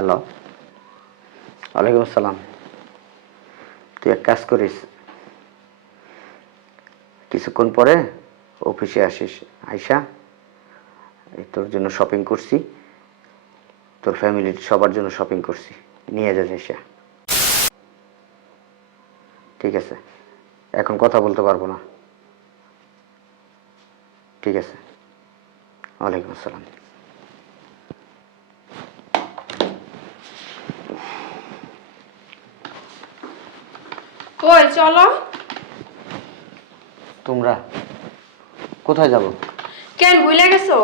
Hello. ওয়ালাইকুম আসসালাম। তুই এক কাজ করিস। কিছুক্ষণ পরে অফিসে আসিস। এই তোর জন্য শপিং করছি। তোর ফ্যামিলির সবার জন্য শপিং করছি। নিয়ে যাস আয়শা ঠিক আছে। এখন কথা বলতে পারব না। ঠিক আছে। ওয়ালাইকুম আসসালাম। কই চলো। তোমরা কোথায় যাব? কেন ভুলে গেছো?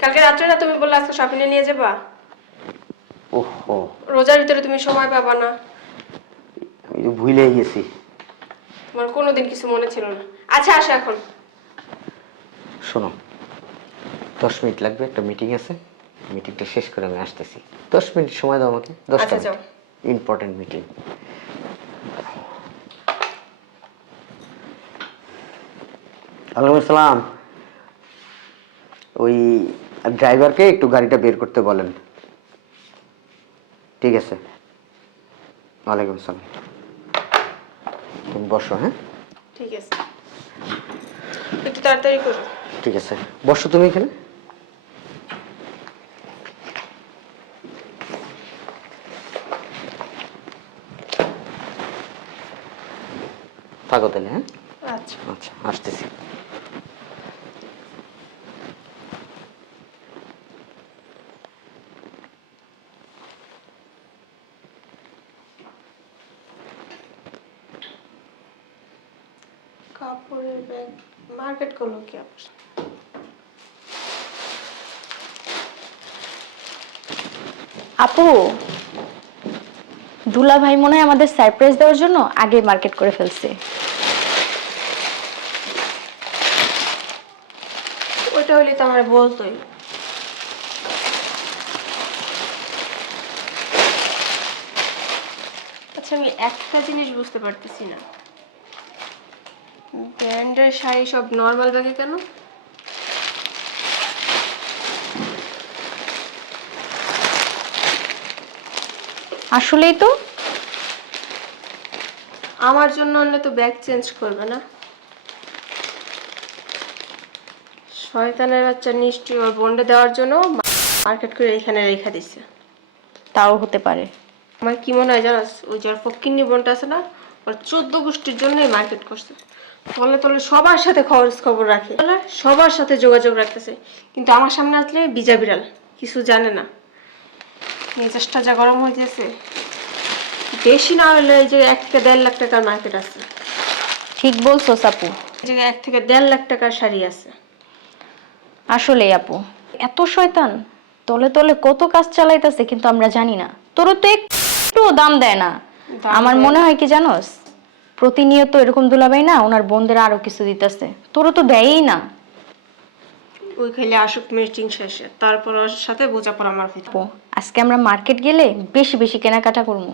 কালকে রাত্রে না তুমি বললে আজকে শপিং এ নিয়ে যাবা? ওহো। রোজার ভিতরে তুমি সময় পাবা না। আমি তো ভুলেই গেছি। তোমার কোনোদিন কিছু মনে ছিল না। আচ্ছা আসো এখন। শোনো দশ মিনিট লাগবে একটা মিটিং আছে। মিটিংটা শেষ করে আমি আসতেছি। দশ মিনিট সময় দাও আমাকে দশটা আচ্ছা, যাও। ইম্পর্টেন্ট মিটিং ওয়ালাইকুম আসসালাম। ওই ড্রাইভারকে একটু গাড়িটা বের করতে বলেন। ঠিক আছে। ওয়ালাইকুম আসসালাম। তুমি বসো হ্যাঁ? ঠিক আছে। একটু তাড়াতাড়ি করো। ঠিক আছে। বসো তুমি এখানে। থাকো তাহলে হ্যাঁ? আচ্ছা। আচ্ছা আসতেছি। কাপড়ের ব্যাগ মার্কেট করল কি আপু দুলা ভাই মনে হয় আমাদের সারপ্রাইজ দেওয়ার জন্য আগে মার্কেট করে ফেলছে। হইলে তো আমার বলতোই। আচ্ছা আমি একটা জিনিস বুঝতে পারতেছি না। ব্র্যান্ডের শাড়ি সব নর্মাল ব্যাগে কেন? আসলেই তো। আমার জন্য আনলে তো ব্যাগ চেঞ্জ করবে না। শয়তানের বাচ্চা নিশ্চয়ই ওর বন্ডে দেওয়ার জন্য মার্কেট করে এখানে রেখে দিছে। তাও হতে পারে। আমার কি মনে হয় জানাস ওই যার ফকিন্নি বোনটা আছে না ওর চোদ্দ গোষ্ঠীর জন্যই মার্কেট করছে। তলে তলে সবার সাথে খবর খবর রাখে সবার সাথে যোগাযোগ রাখতেছে। কিন্তু আমার সামনে আসলে বিজা বিড়াল কিছু জানে না। মেজাজটা যা গরম হইতেছে বেশি না হলে এই যে এক থেকে দেড় লাখ টাকার মার্কেট আছে। ঠিক বলছো সাপু। এক থেকে দেড় লাখ টাকার শাড়ি আছে। আসলেই আপু। এত শয়তান। তলে তলে কত কাজ চালাইতেছে কিন্তু আমরা জানি না। তোরও তো একটু দাম দেয় না। আমার মনে হয় কি জানোস? প্রতিনিয়ত এরকম দুলাভাই না ওনার বোনদের আরও কিছু দিতেছে। তোরও তো দেয়ই না। ওই খাইলে আসুক মিটিং শেষে। তারপর ওর সাথে বোঝাপড়া আমার আজকে আমরা মার্কেট গেলে বেশি বেশি কেনাকাটা করব।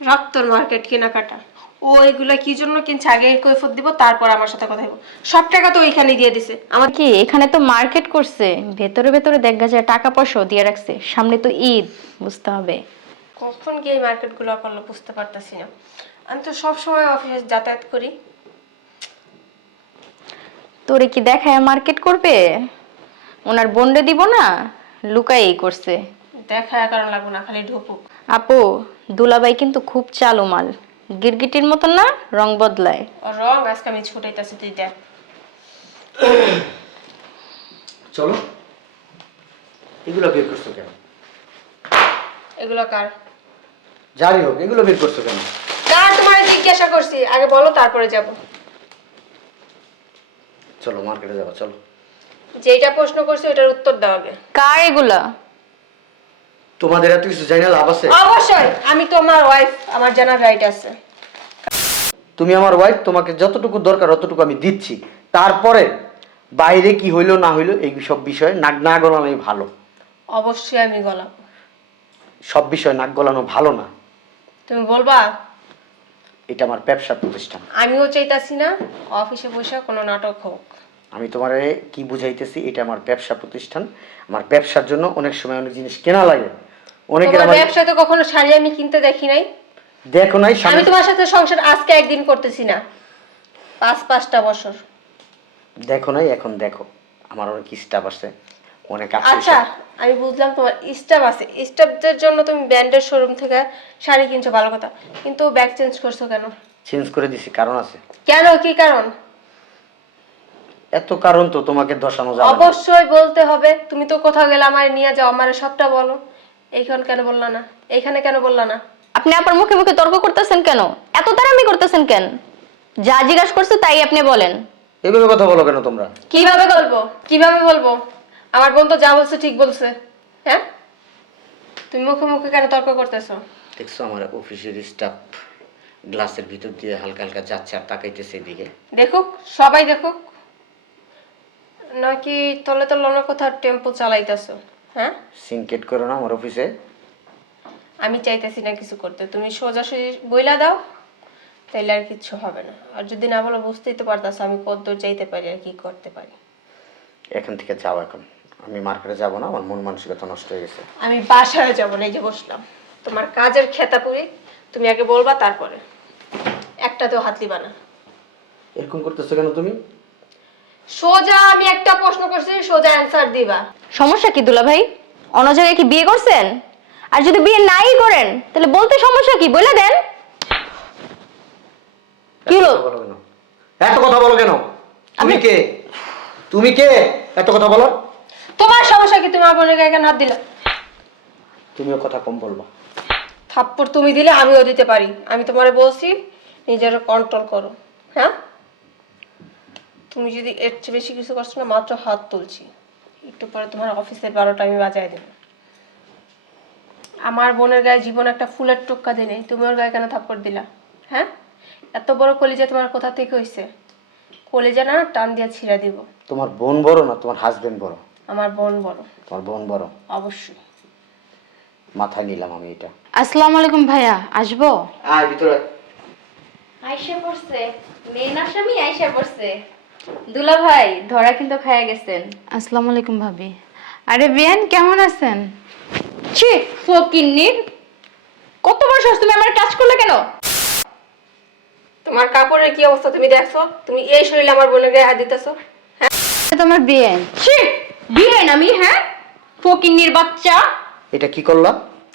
রক্তর মার্কেট কেনাকাটা। ও এগুলা কি জন্য কিনছে? আগে কৈফত দিব তারপর আমার সাথে কথা বলব। সব টাকা তো ওইখানে দিয়ে দিছে। আমার কি এখানে তো মার্কেট করছে। ভেতরে ভেতরে দেখা যায় টাকা পয়সাও দিয়ে রাখছে। সামনে তো ঈদ বুঝতে হবে। কখন গিয়ে এই মার্কেটগুলো করল বুঝতে পারতাছি না। আমি তো সব সময় অফিসে যাতায়াত করি। তোরে কি দেখায় মার্কেট করবে? ওনার বন্ডে দিব না লুকাই করছে। দেখা কারণ লাগবে না খালি ঢুকুক। আপু দুলাবাই কিন্তু খুব চালু মাল। গিরগিটির মতন না? রং বদলায়। রং? আজকে আমি ছুটাইতেছি তুই দেখ। চলো। এগুলো বের করছ কেন? এগুলো কার? যাই হোক এগুলো বের করছ কেন? কার তোমার জিজ্ঞাসা করছি? আগে বলো তারপরে যাব। চলো মার্কেটে যাব চলো। যেটা প্রশ্ন করছি ওটার উত্তর দাও আগে। কার এগুলা? তোমাদের এত কিছু জানি না লাভ আছে? অবশ্যই আমি তোমার ওয়াইফ আমার জানার রাইট আছে। তুমি আমার ওয়াইফ তোমাকে যতটুকু দরকার অতটুকু আমি দিচ্ছি। তারপরে বাইরে কি হইল না হইল এই সব বিষয়ে নাক না গলানোই ভালো। অবশ্যই আমি গলাবো। সব বিষয়ে নাক গলানো ভালো না। তুমি বলবা? এটা আমার ব্যবসা প্রতিষ্ঠান। আমিও চাইতাছি না অফিসে বসে কোনো নাটক হোক। আমি তোমার কি বুঝাইতেছি এটা আমার ব্যবসা প্রতিষ্ঠান। আমার ব্যবসার জন্য অনেক সময় অনেক জিনিস কেনা লাগে। অনেকের আমার ব্যবসায় তো কখনো শাড়ি আমি কিনতে দেখি নাই। দেখো নাই আমি তোমার সাথে সংসার আজকে একদিন করতেছি না। পাঁচ পাঁচটা বছর। দেখো নাই এখন দেখো। আমার অনেক স্টাফ আছে অনেক আচ্ছা আমি বুঝলাম তোমার স্টাফ আছে। স্টাফদের জন্য তুমি ব্র্যান্ডের শোরুম থেকে শাড়ি কিনছো ভালো কথা। কিন্তু ব্যাগ চেঞ্জ করছ কেন? চেঞ্জ করে দিছি কারণ আছে। কেন? কি কারণ? এত কারণ তো তোমাকে দশানো যাবে অবশ্যই বলতে হবে। তুমি তো কোথাও গেলে আমার নিয়ে যাও আমার সবটা বলো। এইখানে কেন বললা না? এইখানে কেন বললা না? আপনি আপনার মুখে মুখে তর্ক করতেছেন কেন? এত তাড়ামি করতেছেন কেন? যা জিজ্ঞাসা করছে তাই আপনি বলেন। এভাবে কথা বলো কেন তোমরা? কীভাবে বলব? কীভাবে বলব? আমার বোন তো যা বলছে ঠিক বলছে। হ্যাঁ? তুমি মুখে মুখে কেন তর্ক করতেছো? দেখছ আমার অফিসের স্টাফ গ্লাসের ভিতর দিয়ে হালকা হালকা যাচ্ছে আর তাকাইতেছে এদিকে। দেখুক সবাই দেখুক। নাকি তলে তলে অন্য কোথাও টেম্পো চালাইতেছো? হ্যাঁ? সিনকেট করো না আমার অফিসে। আমি চাইতেছি না কিছু করতে। তুমি সোজাসুজি বইলা দাও তাইলে আর কিচ্ছু হবে না। আর যদি না বলো বুঝতেই তো পারতাছো আমি কদ্দূর চাইতে পারি আর কি করতে পারি। এখান থেকে যাও এখন। আমি মার্কেটে যাব না আমার মন মানসিকতা নষ্ট হয়ে গেছে। আমি বাসায় যাব না এই যে বসলাম। তোমার কাজের খেতা পুরি তুমি আগে বলবা তারপরে। একটাতেও হাত দিবা না। এরকম করতেছো কেন তুমি? সোজা আমি একটা প্রশ্ন করছি সোজা অ্যান্সার দিবা। সমস্যা কি দুলা ভাই অন্য জায়গায় কি বিয়ে করছেন? আর যদি বিয়ে নাই করেন তাহলে বলতে সমস্যা কি? বলে দেন। কি হলো? এত কথা বলো কেন? এত কথা বলো কেন? তুমি কে? তুমি কে? এত কথা বলো। তোমার সমস্যা কি? তোমার বোনের গায়ে কেন হাত দিলা? তুমিও কথা কম বলবা। থাপ্পড় তুমি দিলে আমিও দিতে পারি। আমি তোমারে বলছি নিজের কন্ট্রোল করো। হ্যাঁ? তুমি যদি এর চেয়ে বেশি কিছু করছ না মাত্র হাত তুলছি। একটু পরে তোমার অফিসের বারোটা আমি বাজায় দেবো। আমার বোনের গায়ে জীবন একটা ফুলের টোক্কা দিয়ে নেই তুমি ওর গায়ে কেন থাপ্পড় দিলা? হ্যাঁ? এত বড় কলিজা তোমার কোথা থেকে হয়েছে কলিজা না টান দিয়া ছিঁড়া দিব। তোমার বোন বড় না তোমার হাজবেন্ড বড়? আমার বোন বড়। তোমার বোন বড়? অবশ্যই। মাথায় নিলাম আমি এটা। আসসালামু আলাইকুম ভাইয়া আসব? আয় ভিতরে আইসা পড়ছে। মেন আসামি আইসা পড়ছে। দুলা ভাই ধরা কিন্তু খায়া গেছেন। আসসালামু আলাইকুম ভাবি। আরে বিয়ান কেমন আছেন? ছি ফকিন্নির কত বড় সাহস তুমি আমার কাজ করলে কেন? তোমার কাপড়ের কি অবস্থা তুমি দেখছ? তুমি এই শরীরে আমার বোনের গায়ে হাত দিতেছো হ্যাঁ? তোমার বিয়ান। ছি বিয়ে আমি হ্যাঁ? ফকিন্নির বাচ্চা। এটা কি করলা?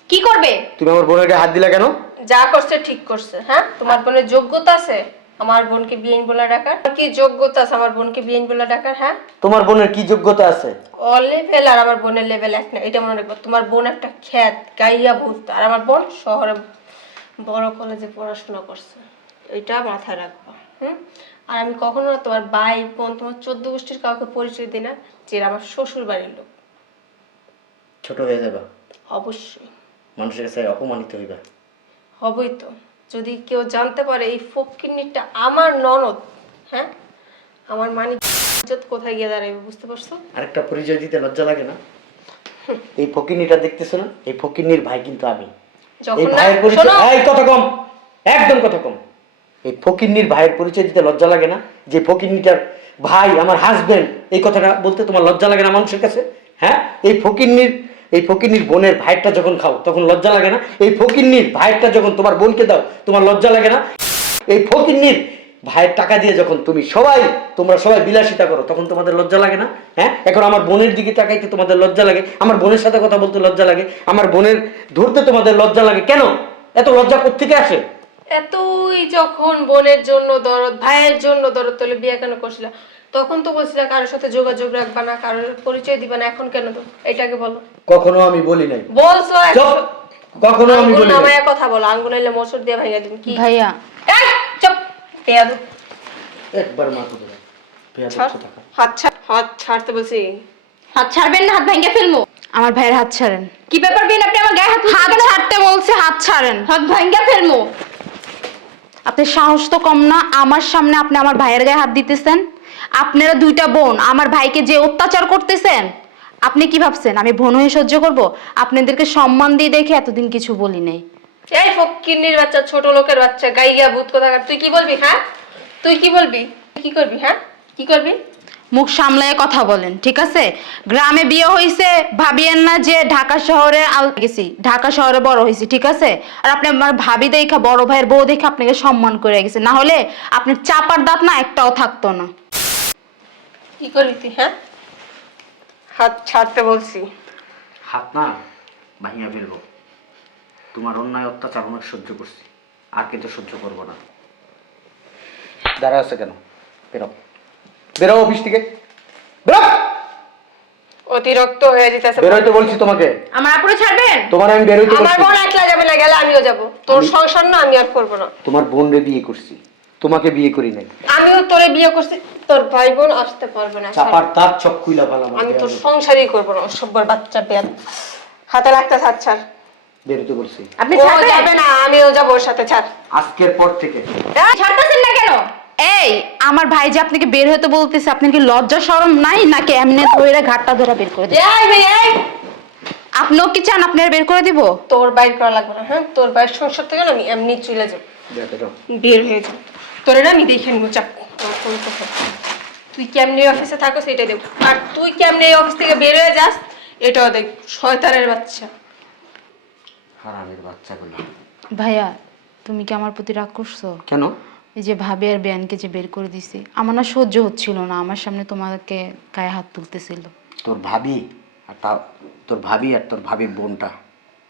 কি করবে? তুমি আমার বোনের গায়ে হাত দিলা কেন? যা করছে ঠিক করছে হ্যাঁ? তোমার বোনের যোগ্যতা আছে? আমার বোনকে বিয়েন বলে ডাকার। কি যোগ্যতা আছে? আমার বোনকে বিয়েন বলে ডাকার হ্যাঁ? তোমার বোনের কি যোগ্যতা আছে? ও লেভেল আর আমার বোনের লেভেল এক না। এটা মনে রাখব তোমার বোন একটা খ্যাত গাইয়া ভূত। আর আমার বোন শহরে বড় কলেজে পড়াশোনা করছে। এটা মাথায় রাখব হুম? আর আমি কখনো না তোমার ভাই বোন তোমার চোদ্দ গোষ্ঠীর কাউকে পরিচয় দিই না যে আমার শ্বশুর বাড়ির লোক। ছোট হয়ে যাবে। অবশ্যই। মানুষের কাছে অপমানিত হইবা। হবই তো। যদি কেউ জানতে পারে এই ফকিরনিটা আমার ননদ হ্যাঁ? আমার মানি ইজ্জত কোথায় গিয়ে দাঁড়াবে বুঝতে পারছ? আরেকটা পরিচয় দিতে লজ্জা লাগে না? এই ফকিরনিটা দেখতেছো না? এই ফকিরনির ভাই কিন্তু আমি। এই ভাইয়ের পরিচয় এই কথা কম। একদম কথা কম। এই ফকিরনির ভাইয়ের পরিচয় দিতে লজ্জা লাগে না? যে ফকিরনিটার ভাই আমার হাজবেন্ড এই কথাটা বলতে তোমার লজ্জা লাগে না মানুষের কাছে? হ্যাঁ? এই ফকিরনির এই ফকিরনির বোনের ভাইয়েরটা যখন খাও, তখন লজ্জা লাগে না? এই ফকিরনির ভাইয়েরটা যখন তোমার বোনকে দাও, তোমার লজ্জা লাগে না? এই ফকিরনির ভাইয়ের টাকা দিয়ে যখন তুমি সবাই, তোমরা সবাই বিলাসিতা করো, তখন তোমাদের লজ্জা লাগে না? হ্যাঁ? এখন আমার বোনের দিকে তাকাইতে তোমাদের লজ্জা লাগে, আমার বোনের সাথে কথা বলতে লজ্জা লাগে, আমার বোনের ধরতে তোমাদের লজ্জা লাগে। কেন? এত লজ্জা কোত্থেকে আসে? এতই যখন বোনের জন্য দরদ, ভাইয়ের জন্য দরদ, তাহলে বিয়ে কেন করছিল? তখন তো বলছিলা কারোর সাথে যোগাযোগ রাখবা না কারোর পরিচয় দিবা না এখন কেন তো? এটাকে বলো। কখনো আমি বলি নাই। বলছো চুপ কখনো আমি বলি নাই। নামায়া কথা বলো আঙ্গুল এলে মোচড় দিয়ে ভাঙিয়ে দিন কি? ভাইয়া। এই, চুপ একবার মাথা ধরে বেয়াদব ছাড় কোথাকার। হাত ছাড় হাত ছাড়তে বলছি। হাত ছাড়বেন না হাত ভেঙে ফেলব। আমার ভাইয়ের হাত ছাড়েন। কি ব্যাপার বিয়ে আপনি আমার গায়ে হাত হাত হাত ছাড়তে বলছে হাত ছাড়েন। হাত ভেঙে ফেলব। আপনি সাহস তো কম না আমার সামনে আপনি আমার ভাইয়ের গায়ে হাত দিতেছেন। আপনারা দুইটা বোন আমার ভাইকে যে অত্যাচার করতেছেন আপনি কি ভাবছেন? আমি বোন হয়ে সহ্য করব? আপনাদেরকে সম্মান দিয়ে দেখে এতদিন কিছু বলি নাই। এই ফকিন্নির বাচ্চা ছোট লোকের বাচ্চা গাইয়া ভূত কোথাকার। তুই কি বলবি হ্যাঁ? তুই কি বলবি? কি করবি হ্যাঁ? কি করবি? মুখ সামলায় কথা বলেন ঠিক আছে? গ্রামে বিয়ে হয়েছে ভাবিয়েন না যে ঢাকা শহরে আল- গেছি ঢাকা শহরে বড় হয়েছি ঠিক আছে? আর আপনি আমার ভাবি দেখা বড় ভাইয়ের বউ দেখে আপনাকে সম্মান করে গেছে। না হলে আপনার চাপার দাঁত না একটাও থাকতো না। কি করবি তুই হ্যাঁ? হাত ছাড়তে বলছি। হাত না ভাঙিয়া ফেলব। তোমার অন্যায় অত্যাচার অনেক সহ্য করছি। আর কিন্তু সহ্য করব না। দাঁড়া আছে কেন? বেরো। বেরো অফিস থেকে। বেরো! অতিরিক্ত হয়ে যেতেছে। বেরোইতে বলছি তোমাকে। আমার আপুরে ছাড়বেন? তোমার আমি বেরোইতে আমার বোন একলা যাবে না গেলে আমিও যাব। তোর সংসার না আমি আর করব না। তোমার বোনরে বিয়ে করছি। তোমাকে বিয়ে করি নাই। আমিও তোরে বিয়ে করছি তোর ভাই বোন আসতে পারবে না চাপার তার চক খুইলা ফেলাম আমি তোর সংসারই করব না অসভ্যর বাচ্চা বেয়াদ হাতে লাগতে ছাড় ছাড়। বেরোতে বলছি। আপনি ও যাবে না আমিও যাব ওর সাথে ছাড়। আজকের পর থেকে। ছাড়তেছেন না কেন? এই আমার ভাই যে আপনাকে বের হতে বলতেছে আপনার কি লজ্জা শরম নাই নাকি? এমনি ধরে ঘাটটা ধরে বের করে দেব এই এই! আপনিও কি চান আপনার বের করে দিব? তোর বাইর করা লাগবে না হ্যাঁ? তোর বাইর সংসার থেকে না আমি এমনি চলে যাব। যা, বের হয়ে যাব তোরে না আমি দেখে নিবো চাপ। তুই কেমনি অফিসে থাকো সেটাই দেখ। আর তুই কেমনি এই অফিস থেকে বের হয়ে যাস এটাও দেখ শয়তানের বাচ্চা। হারামির বাচ্চাগুলো ভাইয়া তুমি কি আমার প্রতি রাগ করছ? কেন? এই যে ভাবি আর বেয়ানকে যে বের করে দিছি আমার না সহ্য হচ্ছিল না আমার সামনে তোমাকে গায়ে হাত তুলতেছিল। তোর ভাবি আর তা তোর ভাবি আর তোর ভাবির বোনটা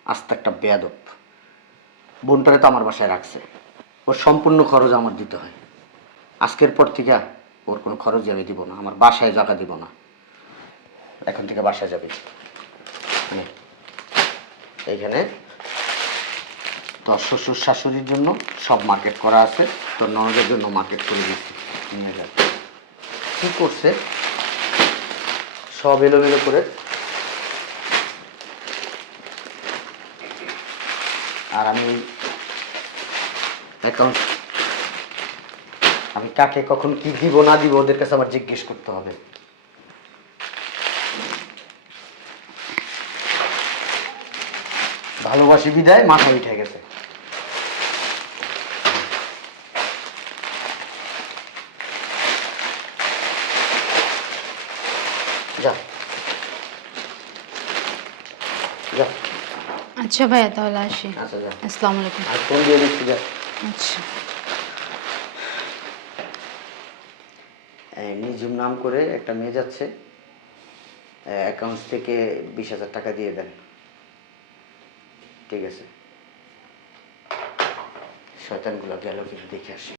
আস্তে একটা বেয়াদব। বোনটারে তো আমার বাসায় রাখছে। ওর সম্পূর্ণ খরচ আমার দিতে হয়। আজকের পর থেকে ওর কোনো খরচ আমি দিব না, আমার বাসায় জায়গা দিব না। এখন থেকে বাসায় যাবে। এইখানে তোর শ্বশুর শাশুড়ির জন্য সব মার্কেট করা আছে, তোর ননদের জন্য মার্কেট করে দিচ্ছি। নিয়ে যাবে কি করছে? সব এলোমেলো করে আর আমি অ্যাকাউন্ট আমি কাকে কখন কি দিব না দিব ওদের কাছে আমার জিজ্ঞেস করতে হবে। ভালোবাসি বিদায় মাথা উঠে গেছে। যা। যা। আচ্ছা ভাইয়া তাহলে আসি। আচ্ছা যা। আসসালামু আলাইকুম। আর ফোন দিয়ে দিচ্ছি যা। আচ্ছা। নিজুম নাম করে একটা মেয়ে যাচ্ছে অ্যাকাউন্ট থেকে বিশ হাজার টাকা দিয়ে দেন। ঠিক আছে। শয়তানগুলো গেল কিন্তু দেখে আসি।